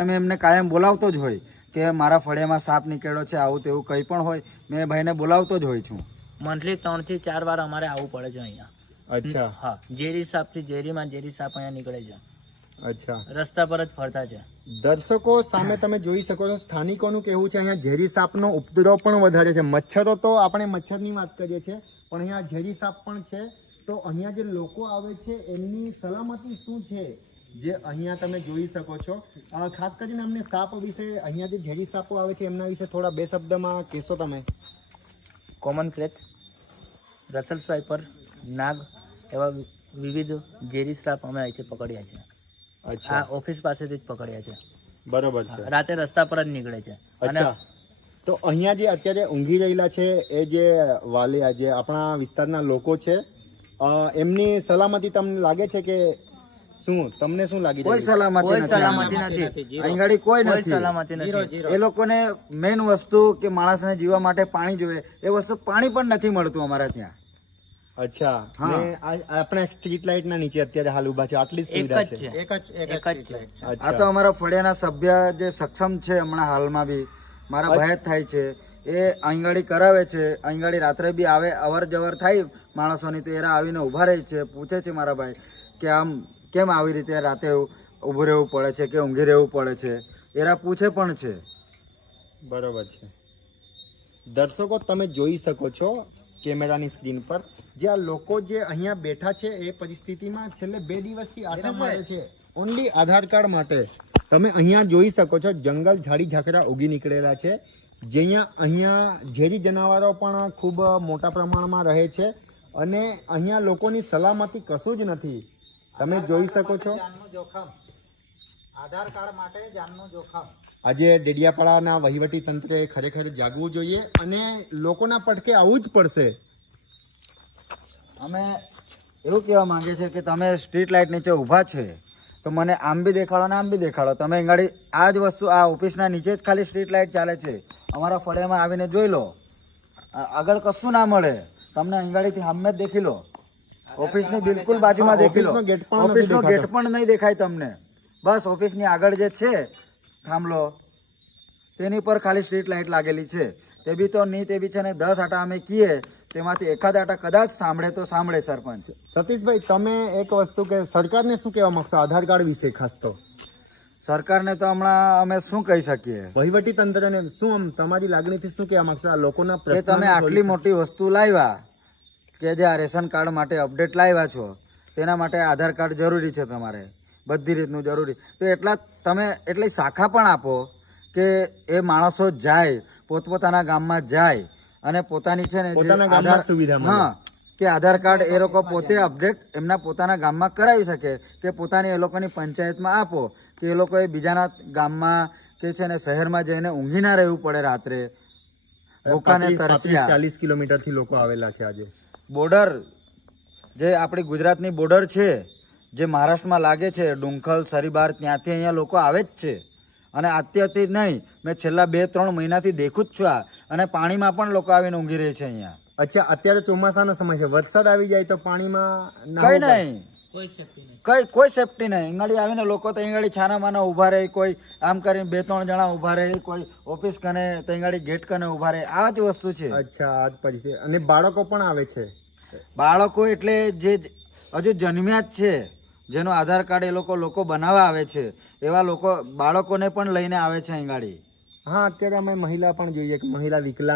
મેં એમને કાયમ બોલાવતો જ હોય કે મારા ફળિયામાં સાપ નીકળ્યો છે આવું તેવું કંઈ પણ હોય મેં ભાઈને બોલાવતો જ હોય છું. મંથલી ત્રણથી ચાર વાર અમારે આવવું પડે છે અહીંયા. અચ્છા. હા ઝેરી સાપથી ઝેરીમાં ઝેરી સાપ અહીંયા નીકળે છે. અચ્છા. રસ્તા પર જ ફરતા છે. દર્શકો સામે તમે જોઈ શકો છો સ્થાનિકોનું કેવું છે અહીંયા ઝેરી સાપનો ઉપદ્રવ પણ વધારે છે. મચ્છરો તો આપણે મચ્છરની વાત કરીએ છીએ પણ અહીંયા ઝેરી સાપ પણ છે. તો અહીંયા જે લોકો આવે છે એમની સલામતી શું છે? જે અહીંયા તમે જોઈ શકો છો. ખાસ કરીને અમને સાપ વિશે અહીંયા જે ઝેરી સાપો આવે છે એમના વિશે થોડા બે શબ્દમાં કહેશો તમે. કોમન ક્રેક રસલ સ્વાઈપર નાગ એવા વિવિધ ઝેરી સાપ અમે અહીંથી પકડ્યા છે. અચ્છા. ઓફિસ પાસેથી જ પકડ્યા છે. બરોબર છે. રાતે રસ્તા પર જ નીકળે છે. અને તો અહીંયા જે અત્યારે ઊંઘી રહેલા છે એ જે વાલિયા જે આપણા વિસ્તારના લોકો છે એમની સલામતી તમને લાગે છે કે શું? તમને શું લાગી કોઈ સલામતી નથી નથી. અહીં કોઈ નથી. એ લોકોને મેઇન વસ્તુ કે માણસને જીવવા માટે પાણી જોઈએ એ વસ્તુ પાણી પણ નથી મળતું અમારા ત્યાં. અચ્છા. આપણા સ્ટ્રીટ લાઇટ ના નીચે અત્યારે હાલ ઊભા છે આટલી સુવિધા છે. છે. એક જ એક જ આ તો અમારા ફળિયાના સભ્ય જે સક્ષમ છે હમણાં હાલમાં બી મારા જ થાય છે એ આંગળી કરાવે છે આંગળી રાત્રે બી આવે અવર જવર થાય માણસોની તો એરા આવીને ઊભા રહે છે પૂછે છે મારા ભાઈ કે આમ કેમ આવી રીતે રાતે ઊભું રહેવું પડે છે કે ઊંઘી રહેવું પડે છે? એરા પૂછે પણ છે. બરોબર છે. દર્શકો તમે જોઈ શકો છો કેમેરાની સ્ક્રીન પર જે આ લોકો જે અહીંયા બેઠા છે એ પરિસ્થિતિમાં છેલ્લે બે દિવસથી આટા મારે છે. ઓનલી આધાર કાર્ડ માટે. તમે અહીંયા જોઈ શકો છો જંગલ ઝાડી ઝાકરા ઉગી નીકળેલા છે. જે અહીંયા અહીંયા ઝેરી જનાવરો પણ ખૂબ મોટા પ્રમાણમાં રહે છે. અને અહીંયા લોકોની સલામતી કશું જ નથી. તમે જોઈ શકો છો? આજે ડેડિયાપાડાના વહીવટી તંત્રે ખરેખર જાગવું જોઈએ અને લોકોના પટકે આવવું જ પડશે. અમે એવું કહેવા માંગે છે કે તમે સ્ટ્રીટ લાઇટ નીચે ઊભા છે તો મને આમ બી દેખાડો ને આમ બી દેખાડો. તમે ગાડી આ જ વસ્તુ આ ઓફિસના નીચે જ ખાલી સ્ટ્રીટ લાઇટ ચાલે છે. અમારા ફળિયામાં આવીને જોઈ લો. આગળ કશું ના મળે. તમને અંગાડીથી સામે જ દેખી લો. ઓફિસની બિલકુલ બાજુમાં દેખી લો. ઓફિસનો. ગેટ પણ નહીં દેખાય તમને. બસ ઓફિસની આગળ જે છે થાંભલો તેની પર ખાલી સ્ટ્રીટ લાઇટ લાગેલી છે. તે બી તો નહીં તે બી છે ને દસ આટા અમે કીએ તેમાંથી એકાદ આટા કદાચ સાંભળે તો સાંભળે સરપંચ. સતીશભાઈ તમે એક વસ્તુ કે સરકારને શું કહેવા માંગશો? આધાર કાર્ડ વિશે ખાસ તો. સરકારને તો હમણાં અમે શું કહી શકીએ? વહીવટી તંત્રને શું તમારી લાગણીથી શું કહેવા માંગશો? આ લોકોના તમે આટલી મોટી વસ્તુ લાવ્યા કે જે આ રેશન કાર્ડ માટે અપડેટ લાવ્યા છો તેના માટે આધાર કાર્ડ જરૂરી છે તમારે બધી રીતનું જરૂરી. તો એટલા તમે એટલી શાખા પણ આપો કે એ માણસો જાય પોતપોતાના ગામમાં જાય અને પોતાની છે ને આધાર- સુવિધા હા કે આધાર કાર્ડ એ લોકો પોતે અપડેટ એમના પોતાના ગામમાં કરાવી શકે કે પોતાની એ લોકોની પંચાયતમાં આપો કે એ લોકોએ બીજાના ગામમાં કે છે ને શહેરમાં જઈને ઊંઘી ના રહેવું પડે રાત્રે. ભૂખાને તરસ્યા. ચાલીસ કિલોમીટરથી લોકો આવેલા છે આજે. બોર્ડર જે આપણી ગુજરાતની બોર્ડર છે જે મહારાષ્ટ્રમાં લાગે છે ડુંખલ સરીબાર ત્યાંથી અહીંયા લોકો આવે જ છે. અને અત્યારથી નહીં મેં છેલ્લા બે ત્રણ મહિનાથી દેખું જ છું આ. અને પાણીમાં પણ લોકો આવીને ઊંઘી રહે છે અહીંયા. અચ્છા અત્યારે ચોમાસાનો સમય છે. વરસાદ આવી જાય તો પાણીમાં કઈ નહીં. કઈ કોઈ સેફટી નહીં. અહીંગાડી આવીને લોકો તો છાના માના ઊભા રહે કોઈ આમ કરીને બે ત્રણ જણા ઊભા રહે કોઈ ઓફિસ કને તો અહીંગાડી ગેટ કને ઊભા રહે. આ જ વસ્તુ છે. અચ્છા આ જ પરિસ્થિતિ. અને બાળકો પણ આવે છે? બાળકો એટલે જે હજુ જન્મ્યા જ છે. જેનો આધાર કાર્ડ એ લોકો લોકો બનાવવા આવે છે. એવા લોકો બાળકોને પણ લઈને આવે છે અહીં હા અત્યારે અમે મહિલા પણ જોઈએ કે મહિલા વિકલાંગ